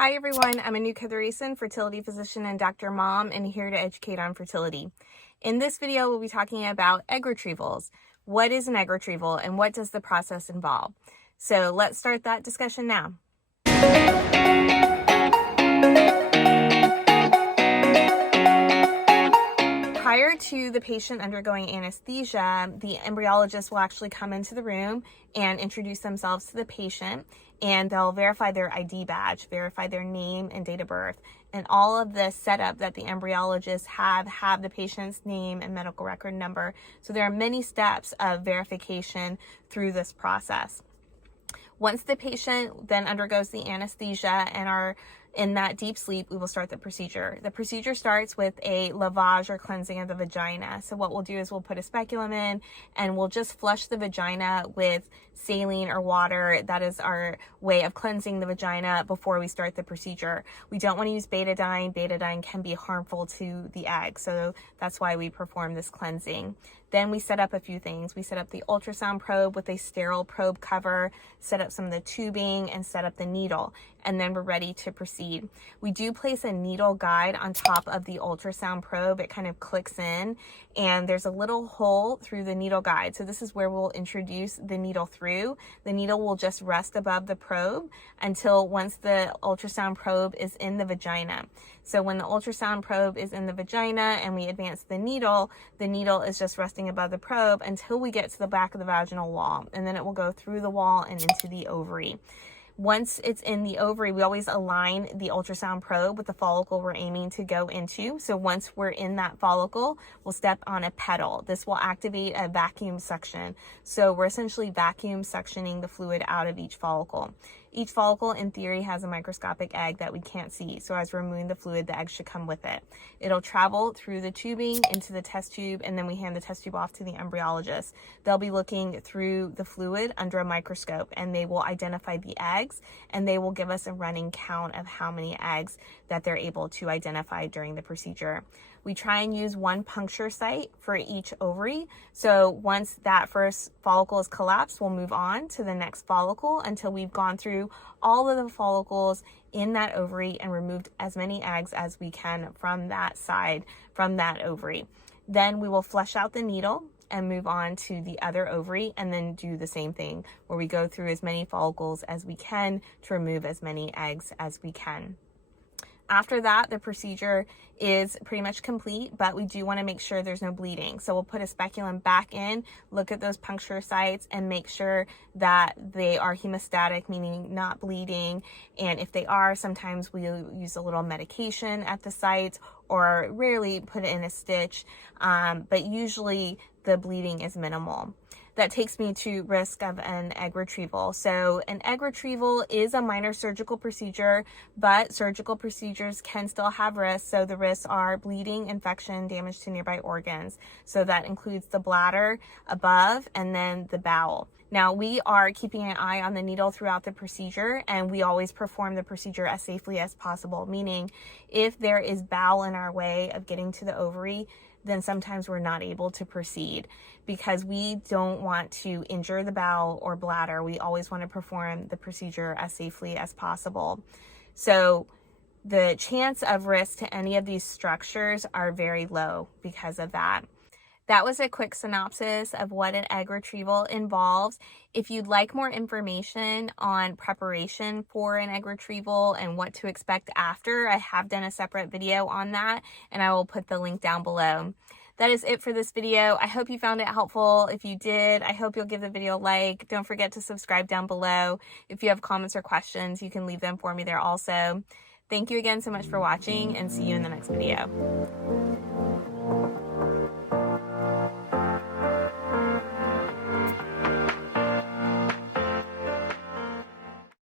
Hi everyone, I'm a new Kathiresan fertility physician and Dr. Mom, and here to educate on fertility. In this video, we'll be talking about egg retrievals. What is an egg retrieval and what does the process involve? So let's start that discussion now. Prior to the patient undergoing anesthesia, the embryologist will actually come into the room and introduce themselves to the patient, and they'll verify their ID badge, verify their name and date of birth, and all of the setup that the embryologists have the patient's name and medical record number. So there are many steps of verification through this process. Once the patient then undergoes the anesthesia and are in that deep sleep, we will start the procedure. The procedure starts with a lavage or cleansing of the vagina. So what we'll do is we'll put a speculum in and we'll just flush the vagina with saline or water. That is our way of cleansing the vagina before we start the procedure. We don't want to use betadine. Betadine can be harmful to the egg. So that's why we perform this cleansing. Then we set up a few things. We set up the ultrasound probe with a sterile probe cover, set up some of the tubing, and set up the needle. And then we're ready to proceed. We do place a needle guide on top of the ultrasound probe. It kind of clicks in, and there's a little hole through the needle guide. So this is where we'll introduce the needle through. The needle will just rest above the probe until once the ultrasound probe is in the vagina. So when the ultrasound probe is in the vagina and we advance the needle is just resting above the probe until we get to the back of the vaginal wall, and then it will go through the wall and into the ovary. Once it's in the ovary, we always align the ultrasound probe with the follicle we're aiming to go into. So once we're in that follicle, we'll step on a pedal. This will activate a vacuum suction. So we're essentially vacuum suctioning the fluid out of each follicle. Each follicle, in theory, has a microscopic egg that we can't see. So as we're removing the fluid, the egg should come with it. It'll travel through the tubing into the test tube, and then we hand the test tube off to the embryologist. They'll be looking through the fluid under a microscope, and they will identify the eggs, and they will give us a running count of how many eggs that they're able to identify during the procedure. We try and use one puncture site for each ovary. So once that first follicle is collapsed, we'll move on to the next follicle until we've gone through all of the follicles in that ovary and removed as many eggs as we can from that side, from that ovary. Then we will flush out the needle and move on to the other ovary, and then do the same thing where we go through as many follicles as we can to remove as many eggs as we can. After that, the procedure is pretty much complete, but we do want to make sure there's no bleeding. So we'll put a speculum back in, look at those puncture sites, and make sure that they are hemostatic, meaning not bleeding. And if they are, sometimes we'll use a little medication at the site, or rarely put in a stitch, but usually the bleeding is minimal. That takes me to risk of an egg retrieval. So an egg retrieval is a minor surgical procedure, but surgical procedures can still have risks. So the risks are bleeding, infection, damage to nearby organs. So that includes the bladder above and then the bowel. Now, we are keeping an eye on the needle throughout the procedure, and we always perform the procedure as safely as possible, meaning if there is bowel in our way of getting to the ovary, then sometimes we're not able to proceed because we don't want to injure the bowel or bladder. We always want to perform the procedure as safely as possible. So the chance of risk to any of these structures are very low because of that. That was a quick synopsis of what an egg retrieval involves. If you'd like more information on preparation for an egg retrieval and what to expect after, I have done a separate video on that, and I will put the link down below. That is it for this video. I hope you found it helpful. If you did, I hope you'll give the video a like. Don't forget to subscribe down below. If you have comments or questions, you can leave them for me there also. Thank you again so much for watching, and see you in the next video.